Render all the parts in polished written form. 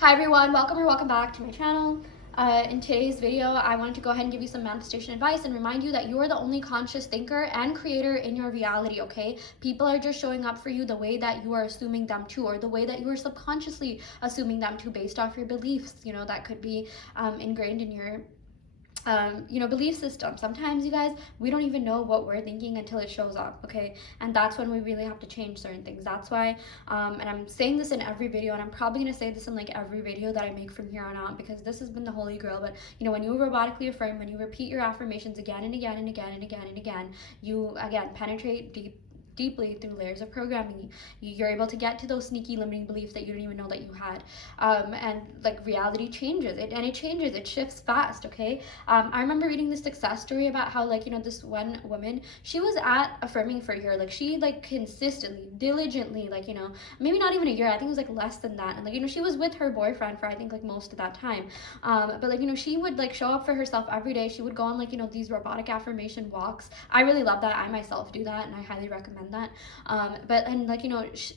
Hi everyone, welcome or welcome back to my channel. In today's video, I wanted to go ahead and give you some manifestation advice and remind you that you are the only conscious thinker and creator in your reality, okay? People are just showing up for you the way that you are assuming them to, or the way that you are subconsciously assuming them to based off your beliefs, that could be ingrained in your belief system. Sometimes, you guys, we don't even know what we're thinking until it shows up, okay? And that's when we really have to change certain things. That's why, and I'm saying this in every video, and I'm probably gonna say this in like every video that I make from here on out, because this has been the holy grail. But when you robotically affirm, when you repeat your affirmations again and again and again and again and again, you again penetrate deeply through layers of programming. You're able to get to those sneaky limiting beliefs that you didn't even know that you had, and like reality changes it, and it changes, it shifts fast, okay? I remember reading this success story about how this one woman, she was at affirming for a year, like she consistently, diligently, maybe not even a year, I think it was like less than that, and she was with her boyfriend for I think like most of that time, but she would like show up for herself every day. She would go on these robotic affirmation walks. I really love that. I myself do that, and I highly recommend that.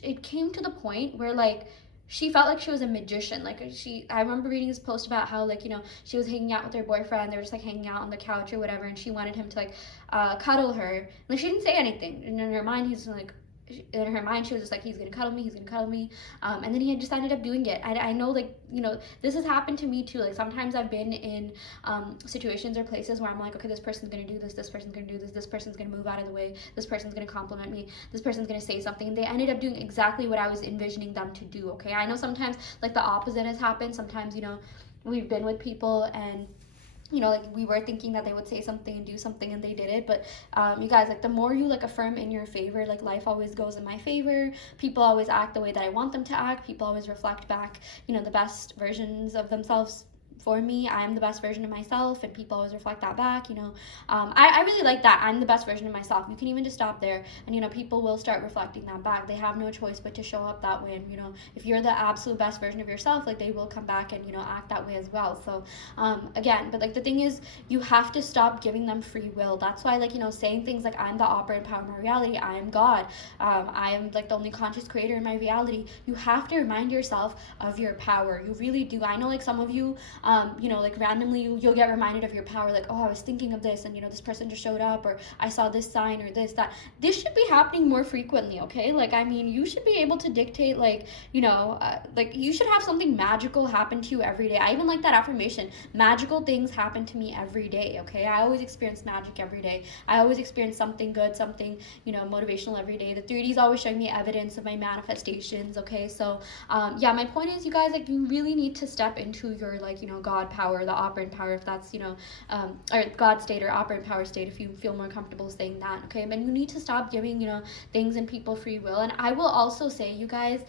It came to the point where she felt like she was a magician. I remember reading this post about how she was hanging out with her boyfriend. They were just like hanging out on the couch or whatever, and she wanted him to cuddle her. Like she didn't say anything, and in her mind she was just like, he's gonna cuddle me, and then he just ended up doing it. I know this has happened to me too. Like sometimes I've been in situations or places where I'm like, okay, this person's gonna do this person's gonna do this person's gonna move out of the way, this person's gonna compliment me, this person's gonna say something, and they ended up doing exactly what I was envisioning them to do, okay? I know sometimes the opposite has happened. Sometimes we've been with people and we were thinking that they would say something and do something and they did it. But you guys, the more you affirm in your favor, life always goes in my favor. People always act the way that I want them to act. People always reflect back the best versions of themselves. For me, I am the best version of myself, and people always reflect that back. I really like that. I'm the best version of myself. You can even just stop there, and people will start reflecting that back. They have no choice but to show up that way. And if you're the absolute best version of yourself, they will come back and act that way as well. So again, but the thing is, you have to stop giving them free will. That's why saying things like, I'm the operant power of my reality, I am God, I am the only conscious creator in my reality. You have to remind yourself of your power. You really do. I know some of you randomly you'll get reminded of your power, oh, I was thinking of this, and this person just showed up, or I saw this sign, or that. This should be happening more frequently, okay? You should be able to dictate, you should have something magical happen to you every day. I even like that affirmation, magical things happen to me every day, okay? I always experience magic every day. I always experience something good, something motivational every day. The 3D's always showing me evidence of my manifestations, okay? So yeah, my point is, you guys, you really need to step into your God power, the operant power, if that's or God state or operant power state, if you feel more comfortable saying that, okay? And you need to stop giving things and people free will. And I will also say, you guys,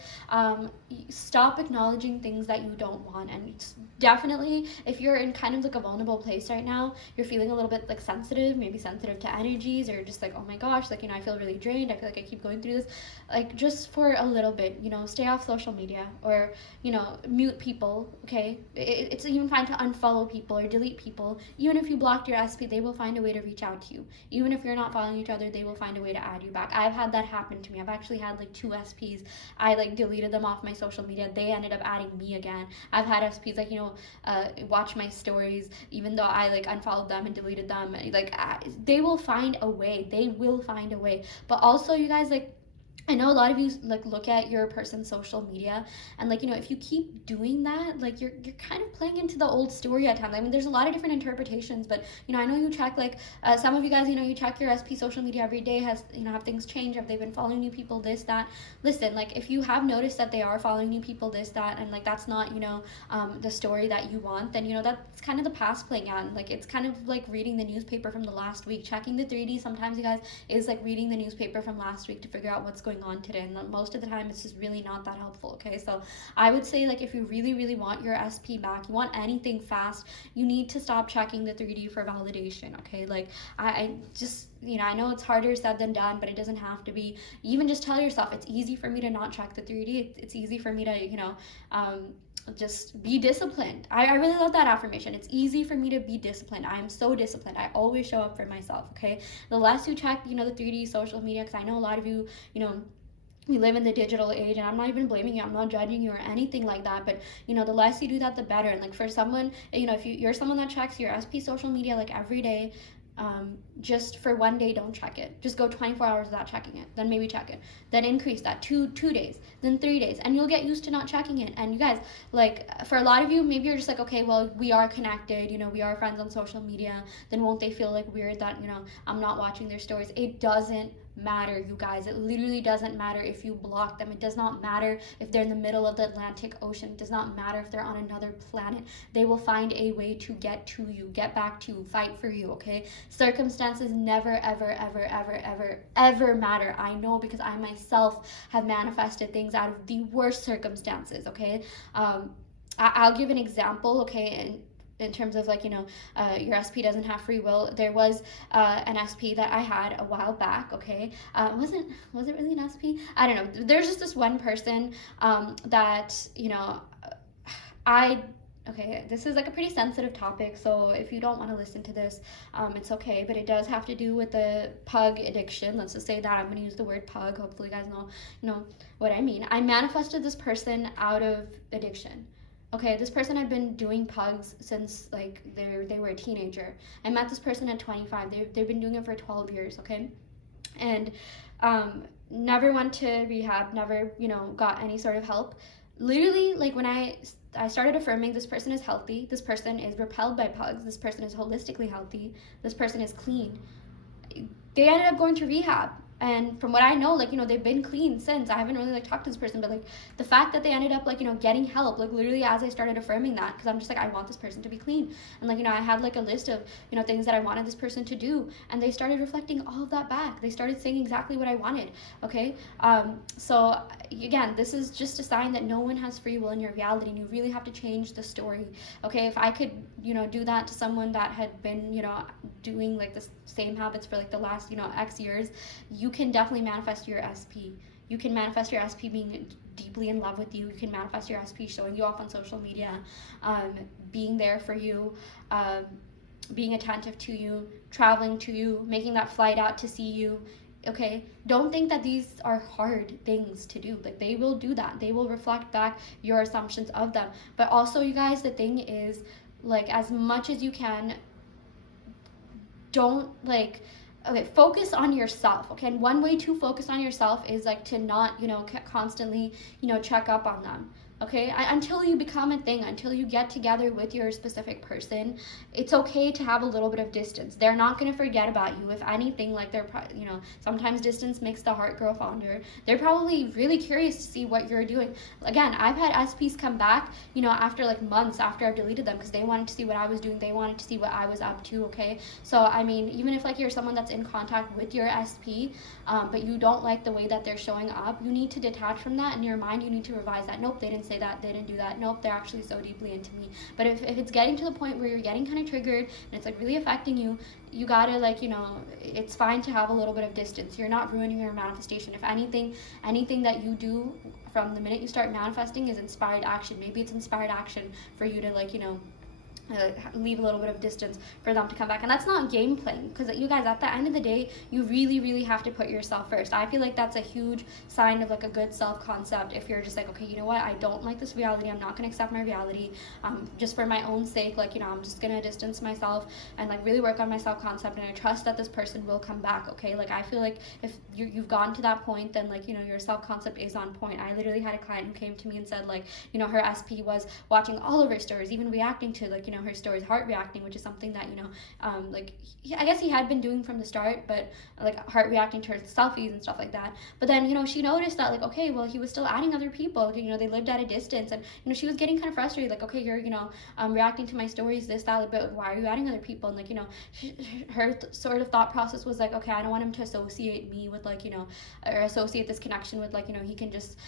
stop acknowledging things that you don't want. And definitely, if you're in kind of a vulnerable place right now, you're feeling a little bit sensitive, maybe sensitive to energies, or just oh my gosh, I feel really drained, I feel like I keep going through this, just for a little bit, stay off social media, or mute people, okay? It's even fine to unfollow people or delete people. Even if you blocked your SP, they will find a way to reach out to you. Even if you're not following each other, they will find a way to add you back. I've had that happen to me. I've actually had 2 SPs. I deleted them off my social media. They ended up adding me again. I've had SPs watch my stories, even though I unfollowed them and deleted them. They will find a way. They will find a way. But also, you guys, I know a lot of you look at your person's social media, and if you keep doing that, you're kind of playing into the old story at times. I mean, there's a lot of different interpretations, but I know you check some of you guys, you check your SP social media every day. Has have things changed? Have they been following new people? This, that. Listen, if you have noticed that they are following new people, this, that, and that's not the story that you want, then that's kind of the past playing out. And it's kind of reading the newspaper from the last week. Checking the 3D sometimes, you guys, is reading the newspaper from last week to figure out what's going on today, and most of the time it's just really not that helpful, okay? So I would say if you really want your SP back, you want anything fast, you need to stop checking the 3D for validation, okay? I just I know it's harder said than done, but it doesn't have to be. Even just tell yourself, it's easy for me to not check the 3D. It's easy for me to just be disciplined. I really love that affirmation. It's easy for me to be disciplined. I am so disciplined. I always show up for myself, okay? The less you check the 3D social media, because I know a lot of you we live in the digital age, and I'm not even blaming you, I'm not judging you or anything like that, but the less you do that, the better. And like for someone, if you're someone that checks your SP social media like every day, just for one day, don't check it. Just go 24 hours without checking it, then maybe check it, then increase that two days, then 3 days, and you'll get used to not checking it. And you guys, like for a lot of you, maybe you're just like, okay, well, we are connected, we are friends on social media, then won't they feel like weird that I'm not watching their stories? It doesn't matter, you guys. It literally doesn't matter if you block them. It does not matter if they're in the middle of the Atlantic Ocean. It does not matter if they're on another planet. They will find a way to get to you, get back to you, fight for you, okay? Circumstances never, ever, ever, ever, ever, ever matter. I know, because I myself have manifested things out of the worst circumstances, okay? I'll give an example, okay? In terms of like your SP doesn't have free will. There was an SP that I had a while back, okay? Was it really an SP? I don't know. There's just this one person that okay, this is like a pretty sensitive topic, so if you don't want to listen to this, it's okay, but it does have to do with the pug addiction. Let's just say that. I'm going to use the word pug. Hopefully you guys know what I mean. I manifested this person out of addiction. Okay, this person had been doing pugs since like they were a teenager. I met this person at 25. They've been doing it for 12 years, okay? And never went to rehab, never, got any sort of help. Literally, like when I started affirming this person is healthy, this person is repelled by pugs, this person is holistically healthy, this person is clean. They ended up going to rehab. And from what I know, like, they've been clean since. I haven't really like talked to this person, but like the fact that they ended up like, getting help, like literally as I started affirming that, because I'm just like, I want this person to be clean. And like, I had like a list of, things that I wanted this person to do. And they started reflecting all of that back. They started saying exactly what I wanted. Okay. So again, this is just a sign that no one has free will in your reality, and you really have to change the story. Okay. If I could, do that to someone that had been, doing like the same habits for like the last, X years, you can definitely manifest your SP. You can manifest your SP being deeply in love with you. You can manifest your SP showing you off on social media, being there for you, being attentive to you, traveling to you, making that flight out to see you. Okay, don't think that these are hard things to do. Like, they will do that. They will reflect back your assumptions of them. But also, you guys, the thing is, like, as much as you can, don't focus on yourself. Okay, and one way to focus on yourself is like to not constantly check up on them. Okay, until you become a thing, until you get together with your specific person, it's okay to have a little bit of distance. They're not going to forget about you. If anything, like sometimes distance makes the heart grow fonder. They're probably really curious to see what you're doing. Again, I've had SPs come back, after like months after I've deleted them, because they wanted to see what I was doing. They wanted to see what I was up to. Okay, so I mean, even if like you're someone that's in contact with your SP, but you don't like the way that they're showing up, you need to detach from that. In your mind, you need to revise that. Nope, they didn't say that, they didn't do that. Nope, they're actually so deeply into me. But if it's getting to the point where you're getting kind of triggered and it's like really affecting you, you gotta it's fine to have a little bit of distance. You're not ruining your manifestation. If anything that you do from the minute you start manifesting is inspired action. Maybe it's inspired action for you to leave a little bit of distance for them to come back. And that's not game playing, because you guys, at the end of the day, you really, really have to put yourself first. I feel like that's a huge sign of like a good self-concept. If you're just like, okay, you know what, I don't like this reality, I'm not going to accept my reality, just for my own sake, I'm just going to distance myself and like really work on my self-concept, and I trust that this person will come back. Okay, like I feel like if you've gotten to that point, then like your self-concept is on point. I literally had a client who came to me and said like her SP was watching all of her stories, even reacting to like her stories, heart reacting, which is something that I guess he had been doing from the start, but like heart reacting to her selfies and stuff like that. But then she noticed that like, okay, well, he was still adding other people. They lived at a distance, and she was getting kind of frustrated, like, okay, you're reacting to my stories, this, that, but why are you adding other people? And like her sort of thought process was like, okay, I don't want him to associate me with like or associate this connection with like he can just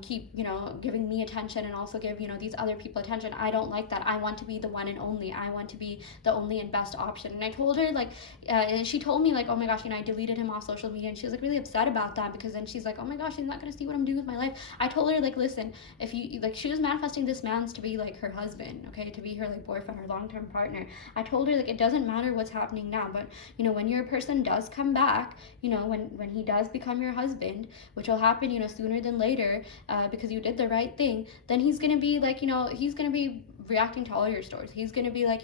keep giving me attention and also give these other people attention. I don't like that. I want to be the one and only. I want to be the only and best option. And I told her, like, and she told me, like, oh my gosh, I deleted him off social media. And she was, like, really upset about that, because then she's like, oh my gosh, she's not going to see what I'm doing with my life. I told her, like, listen, if you, like, she was manifesting this man's to be, like, her husband, okay, to be her, like, boyfriend or long-term partner. I told her, like, it doesn't matter what's happening now, but, when your person does come back, when he does become your husband, which will happen, sooner than later, because you did the right thing, then he's going to be, like, he's going to be reacting to all your stories. He's going to be, like,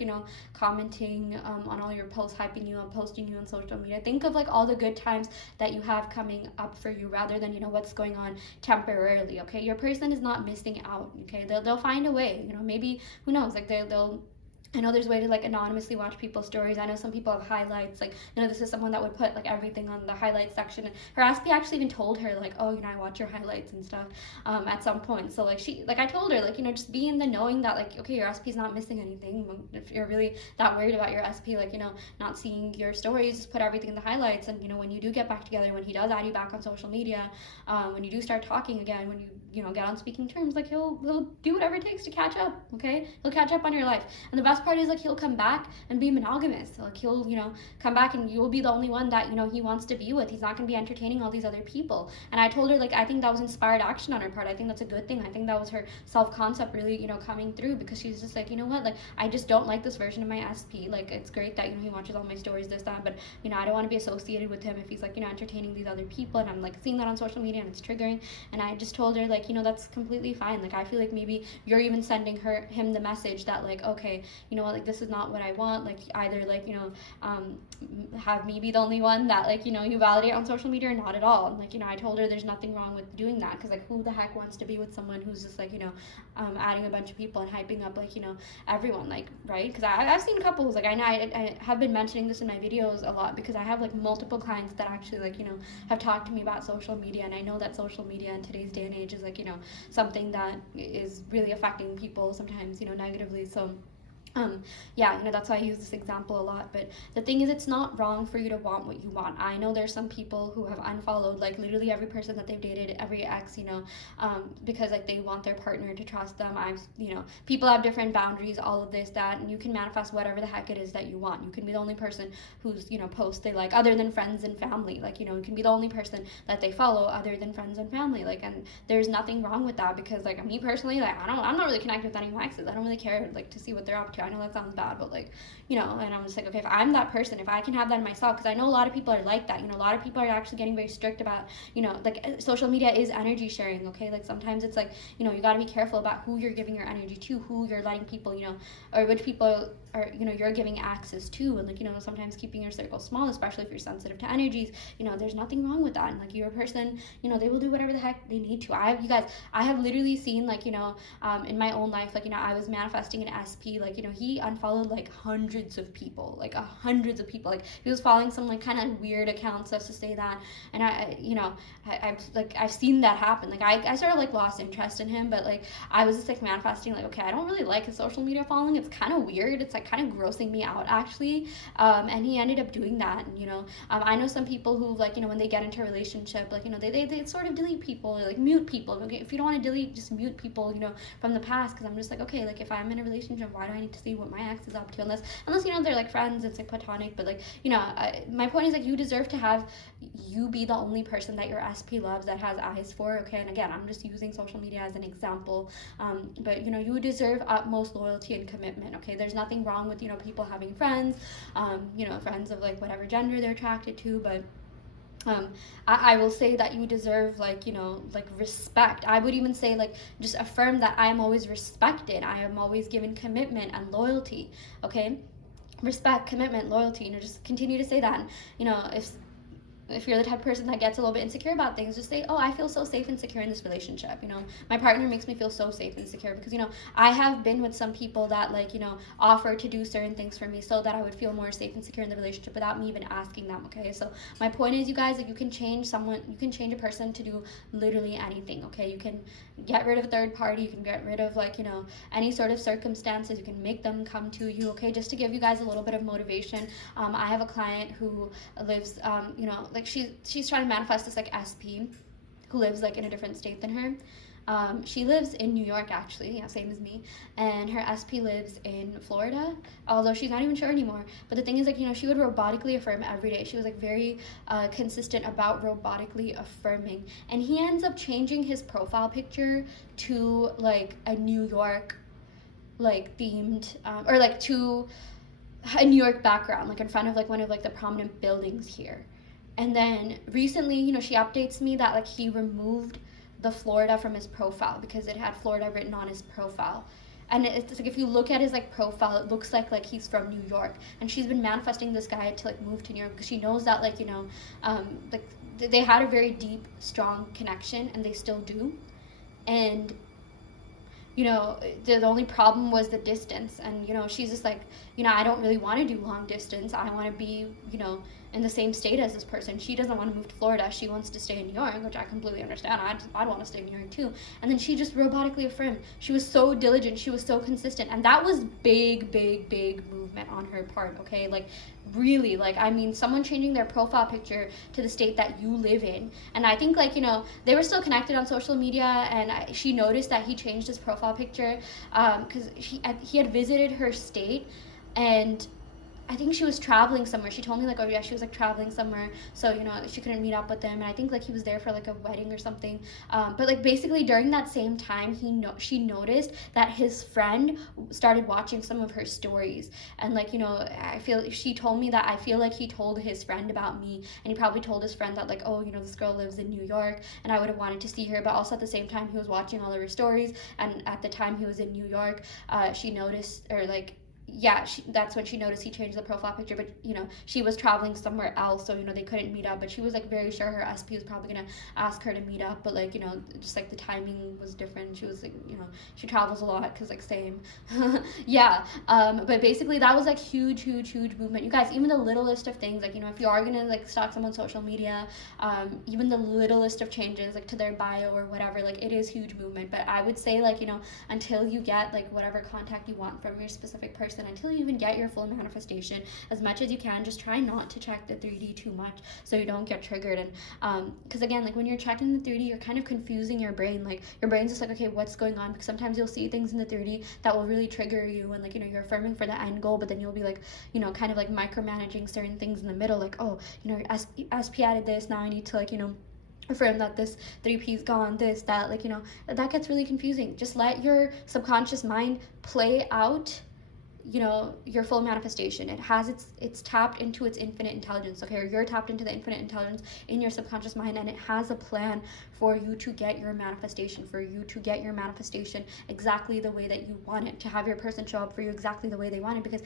commenting on all your posts, hyping you up, posting you on social media. Think of, like, all the good times that you have coming up for you, rather than, what's going on temporarily, okay? Your person is not missing out, okay? They'll find a way, maybe, who knows, like, they'll I know there's a way to, like, anonymously watch people's stories. I know some people have highlights. Like, this is someone that would put, like, everything on the highlights section. And her SP actually even told her, like, oh, I watch your highlights and stuff at some point. So, like, I told her, like, just be in the knowing that, like, okay, your SP's not missing anything. If you're really that worried about your SP, like, not seeing your stories, just put everything in the highlights. And, when you do get back together, when he does add you back on social media, when you do start talking again, when you get on speaking terms, like, he'll do whatever it takes to catch up, okay? He'll catch up on your life. And the best part is, like, he'll come back and be monogamous. Like, he'll come back and you'll be the only one that he wants to be with. He's not going to be entertaining all these other people. And I told her, like, I think that was inspired action on her part. I think that's a good thing. I think that was her self-concept really coming through, because she's just like, what, like, I just don't like this version of my SP. Like, it's great that he watches all my stories, this, that, but I don't want to be associated with him if he's, like, entertaining these other people, and I'm, like, seeing that on social media and it's triggering. And I just told her, like, that's completely fine. Like, I feel like maybe you're even sending him the message that, like, okay, what, like, this is not what I want. Like, either, like, have me be the only one that, like, you validate on social media, or not at all. And, like, I told her there's nothing wrong with doing that, because, like, who the heck wants to be with someone who's just, like, adding a bunch of people and hyping up, like, everyone, like, right? Because I've seen couples, like, I have been mentioning this in my videos a lot, because I have, like, multiple clients that actually, like, have talked to me about social media, and I know that social media in today's day and age is, like, something that is really affecting people sometimes, negatively. So yeah, that's why I use this example a lot. But the thing is, it's not wrong for you to want what you want. I know there's some people who have unfollowed, like, literally every person that they've dated, every ex, because, like, they want their partner to trust them. People have different boundaries, all of this, that, and you can manifest whatever the heck it is that you want. You can be the only person who's, posts they like, other than friends and family. Like, you can be the only person that they follow, other than friends and family. Like, and there's nothing wrong with that, because, like, me personally, like, I'm not really connected with any of my exes. I don't really care, like, to see what they're up to. I know that sounds bad, but, like, and I'm just like, okay, if I'm that person, if I can have that in myself, because I know a lot of people are like that. A lot of people are actually getting very strict about, like, social media is energy sharing, okay? Like, sometimes it's like, you got to be careful about who you're giving your energy to, who you're letting people, or which people are, you're giving access to, and, like, sometimes keeping your circle small, especially if you're sensitive to energies, there's nothing wrong with that. And, like, your person, they will do whatever the heck they need to. I have literally seen, like, in my own life, like, I was manifesting an SP, like, he unfollowed, like, hundreds of people, like, hundreds of people. Like, he was following some, like, kind of weird accounts, just to say that. And I've seen that happen. Like, I sort of, like, lost interest in him, but, like, I was just, like, manifesting, like, okay, I don't really like his social media following. It's kind of weird. It's, like, kind of grossing me out, actually. And he ended up doing that. And, I know some people who, like, when they get into a relationship, like, they sort of delete people, or, like, mute people. Okay, if you don't want to delete, just mute people, from the past, because I'm just like, okay, like, if I'm in a relationship, why do I need to see what my ex is up to? Unless they're, like, friends, it's, like, platonic. But, like, my point is, like, you deserve to have you be the only person that your SP loves, that has eyes for, okay? And again, I'm just using social media as an example, but, you deserve utmost loyalty and commitment, okay? There's nothing wrong with, people having friends, friends of, like, whatever gender they're attracted to, but I will say that you deserve, like, like, respect. I would even say, like, just affirm that I am always respected. I am always given commitment and loyalty, okay? Respect, commitment, loyalty, just continue to say that. And, if you're the type of person that gets a little bit insecure about things, just say, oh, I feel so safe and secure in this relationship. My partner makes me feel so safe and secure, because, I have been with some people that, like, offer to do certain things for me so that I would feel more safe and secure in the relationship without me even asking them, okay? So my point is, you guys, like, you can change a person to do literally anything, okay? You can get rid of a third party, you can get rid of, like, any sort of circumstances, you can make them come to you, okay? Just to give you guys a little bit of motivation, I have a client who lives, like, she's trying to manifest this, like, SP, who lives, like, in a different state than her. She lives in New York, actually, yeah, same as me, and her SP lives in Florida, although she's not even sure anymore. But the thing is, like, she would robotically affirm every day. She was like very consistent about robotically affirming, and he ends up changing his profile picture to like a New York like themed or like to a New York background, like in front of like one of like the prominent buildings here. And then recently, she updates me that like he removed the Florida from his profile because it had Florida written on his profile. And it's like if you look at his like profile, it looks like he's from New York. And she's been manifesting this guy to like move to New York because she knows that like like they had a very deep, strong connection, and they still do. And the only problem was the distance. And she's just like, I don't really want to do long distance. I want to be in the same state as this person. She doesn't want to move to Florida. She wants to stay in New York, which I completely understand. I'd want to stay in New York too. And then she just robotically affirmed. She was so diligent. She was so consistent. And that was big, big, big movement on her part, okay? Like, really, like, I mean, someone changing their profile picture to the state that you live in. And I think, like, they were still connected on social media, and she noticed that he changed his profile picture because he had visited her state, and I think she was traveling somewhere. She told me like, oh yeah, she was like traveling somewhere, so she couldn't meet up with him. And I think like he was there for like a wedding or something. But like basically during that same time, she noticed that his friend started watching some of her stories, and like she told me that I feel like he told his friend about me, and he probably told his friend that like, oh this girl lives in New York, and I would have wanted to see her. But also at the same time, he was watching all of her stories, and at the time he was in New York, she noticed, or like, yeah, that's when she noticed he changed the profile picture. But she was traveling somewhere else, so they couldn't meet up. But she was like very sure her SP was probably gonna ask her to meet up, but like just like the timing was different. She was like she travels a lot because like same. Yeah. But basically that was like huge movement, you guys. Even the littlest of things, like if you are gonna like stalk someone's social media, even the littlest of changes like to their bio or whatever, like it is huge movement. But I would say like until you get like whatever contact you want from your specific person, until you even get your full manifestation, as much as you can, just try not to check the 3D too much so you don't get triggered. And because again, like when you're checking the 3D, you're kind of confusing your brain. Like your brain's just like, okay, what's going on? Because sometimes you'll see things in the 3D that will really trigger you, and like you're affirming for the end goal, but then you'll be like kind of like micromanaging certain things in the middle, like, oh SP added this, now I need to like affirm that this 3P's gone, this, that, like that gets really confusing. Just let your subconscious mind play out your full manifestation. It has it's tapped into its infinite intelligence, okay? Or you're tapped into the infinite intelligence in your subconscious mind, and it has a plan for you to get your manifestation, exactly the way that you want it, to have your person show up for you exactly the way they want it, because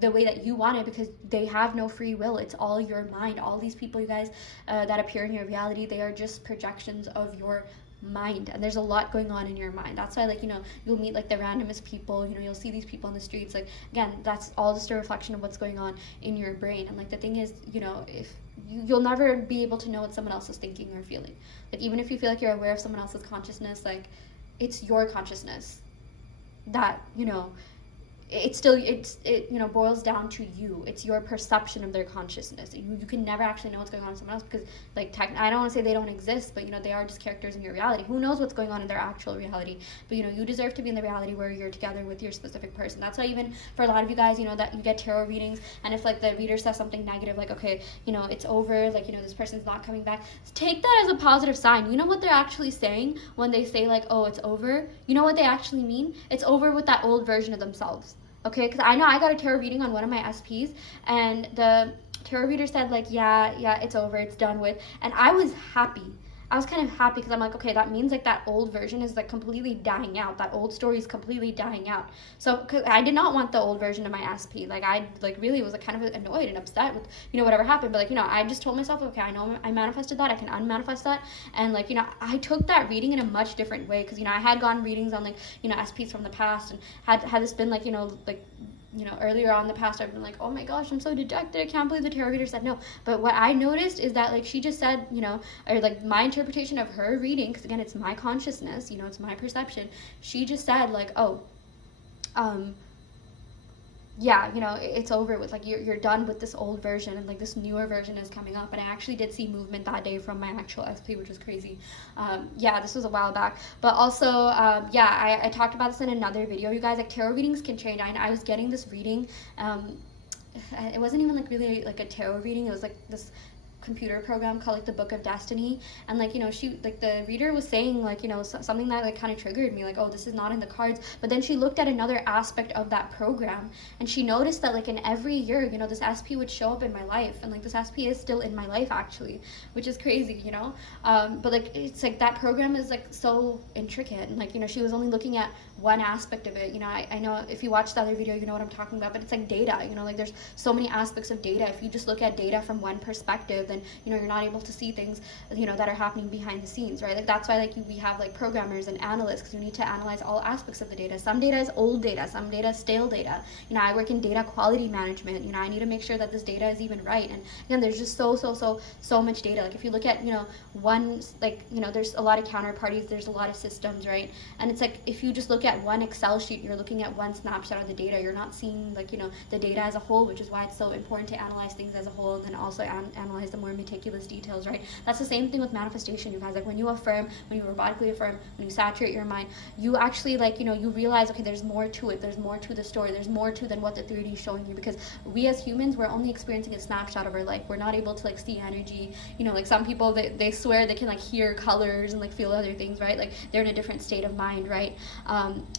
the way that you want it, because they have no free will. It's all your mind. All these people, you guys, that appear in your reality, they are just projections of your mind, and there's a lot going on in your mind. That's why like you'll meet like the randomest people, you'll see these people on the streets. Like again, that's all just a reflection of what's going on in your brain. And like the thing is, if you'll never be able to know what someone else is thinking or feeling. Like even if you feel like you're aware of someone else's consciousness, like it's your consciousness that it's still it boils down to you. It's your perception of their consciousness. You can never actually know what's going on in someone else, because like I don't want to say they don't exist, but they are just characters in your reality. Who knows what's going on in their actual reality? But you deserve to be in the reality where you're together with your specific person. That's why even for a lot of you guys, that you get tarot readings, and if like the reader says something negative, like okay, it's over, like this person's not coming back, take that as a positive sign. You know what they're actually saying when they say like, oh, it's over? You know what they actually mean? It's over with that old version of themselves. Okay, because I know I got a tarot reading on one of my SPs, and the tarot reader said like, yeah, it's over, it's done with, and I was happy. I was kind of happy because I'm like, okay, that means like that old version is like completely dying out. That old story is completely dying out. So cause I did not want the old version of my SP. Like I like really was like kind of annoyed and upset with whatever happened. But like I just told myself, okay, I know I manifested that. I can unmanifest that. And like I took that reading in a much different way, because I had gone readings on like SPs from the past, and had this been like earlier on in the past, I've been like, oh my gosh, I'm so dejected, I can't believe the tarot reader said no. But what I noticed is that like she just said, or like my interpretation of her reading, because again, it's my consciousness, it's my perception. She just said like, oh, yeah, you know, it's over with. Like you're done with this old version, and like this newer version is coming up. And I actually did see movement that day from my actual SP, which was crazy. Yeah, this was a while back. But also, yeah, I talked about this in another video, you guys. Like tarot readings can change. I was getting this reading. It wasn't even like really like a tarot reading. It was like this computer program called like the Book of Destiny, and like, you know, she, like, the reader was saying like, you know, something that like kind of triggered me, like, oh, this is not in the cards. But then she looked at another aspect of that program, and she noticed that like in every year, you know, this SP would show up in my life, and like this SP is still in my life actually, which is crazy, you know. But like it's like that program is like so intricate, and like, you know, she was only looking at one aspect of it. You know, I know if you watch the other video, you know what I'm talking about, but it's like data, you know, like there's so many aspects of data. If you just look at data from one perspective, then, you know, you're not able to see things, you know, that are happening behind the scenes, right? Like that's why like we have like programmers and analysts, because you need to analyze all aspects of the data. Some data is old data, some data is stale data. You know, I work in data quality management. You know, I need to make sure that this data is even right. And again, there's just so much data. Like if you look at, you know, one, like, you know, there's a lot of counterparties, there's a lot of systems, right? And it's like if you just look at one Excel sheet, you're looking at one snapshot of the data. You're not seeing like, you know, the data as a whole, which is why it's so important to analyze things as a whole, and then also analyze the more meticulous details, right? That's the same thing with manifestation, you guys. Like when you affirm, when you robotically affirm, when you saturate your mind, you actually, like, you know, you realize, okay, there's more to it, there's more to the story, there's more to than what the 3D is showing you, because we as humans, we're only experiencing a snapshot of our life. We're not able to like see energy. You know, like some people, they swear they can like hear colors and like feel other things, right? Like they're in a different state of mind, right?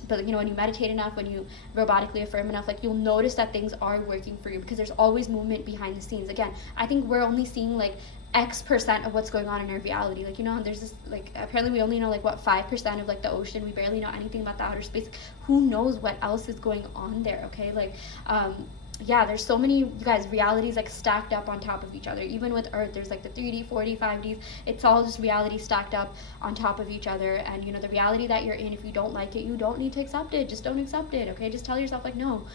But you know, when you meditate enough, when you robotically affirm enough, like you'll notice that things are working for you, because there's always movement behind the scenes. Again, I think we're only seeing like X% of what's going on in our reality. Like, you know, there's this, like, apparently we only know like what 5% of like the ocean. We barely know anything about the outer space. Who knows what else is going on there? Okay, like, yeah, there's so many, you guys, realities like stacked up on top of each other. Even with Earth, there's like the 3D, 4D, 5D. It's all just reality stacked up on top of each other. And you know, the reality that you're in, if you don't like it, you don't need to accept it. Just don't accept it. Okay, just tell yourself like, no.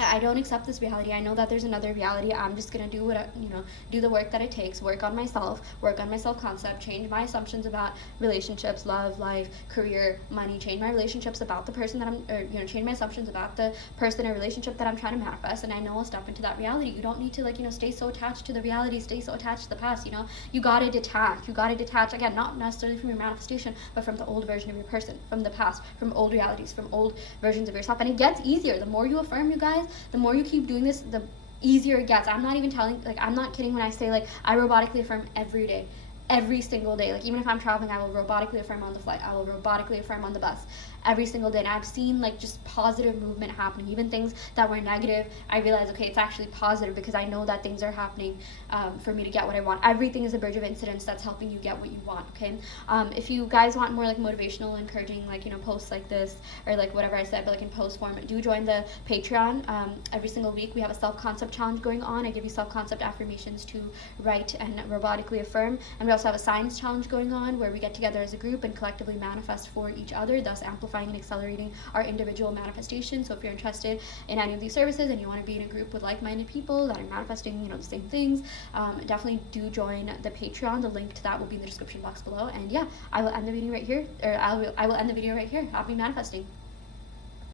I don't accept this reality. I know that there's another reality. I'm just gonna do what you know, do the work that it takes. Work on myself. Work on my self-concept. Change my assumptions about relationships, love, life, career, money. Change my relationships about the person that you know, change my assumptions about the person or relationship that I'm trying to manifest. And I know I'll step into that reality. You don't need to, like, you know, stay so attached to the reality. Stay so attached to the past. You know, you gotta detach. You gotta detach, again, not necessarily from your manifestation, but from the old version of your person, from the past, from old realities, from old versions of yourself. And it gets easier the more you affirm, you guys. The more you keep doing this, the easier it gets. I'm not even telling, like, I'm not kidding when I say, like, I robotically affirm every day, every single day. Like, even if I'm traveling, I will robotically affirm on the flight, I will robotically affirm on the bus, every single day. And I've seen like just positive movement happening. Even things that were negative, I realize, okay, it's actually positive, because I know that things are happening for me to get what I want. Everything is a bridge of incidents that's helping you get what you want. Okay, if you guys want more like motivational, encouraging, like, you know, posts like this, or like whatever I said, but like in post form, do join the Patreon. Every single week we have a self-concept challenge going on. I give you self-concept affirmations to write and robotically affirm. And we also have a science challenge going on, where we get together as a group and collectively manifest for each other, thus amplifying and accelerating our individual manifestation. So if you're interested in any of these services and you want to be in a group with like-minded people that are manifesting, you know, the same things, definitely do join the Patreon. The link to that will be in the description box below. And yeah, I will end the video right here, or I will end the video right here. Happy manifesting.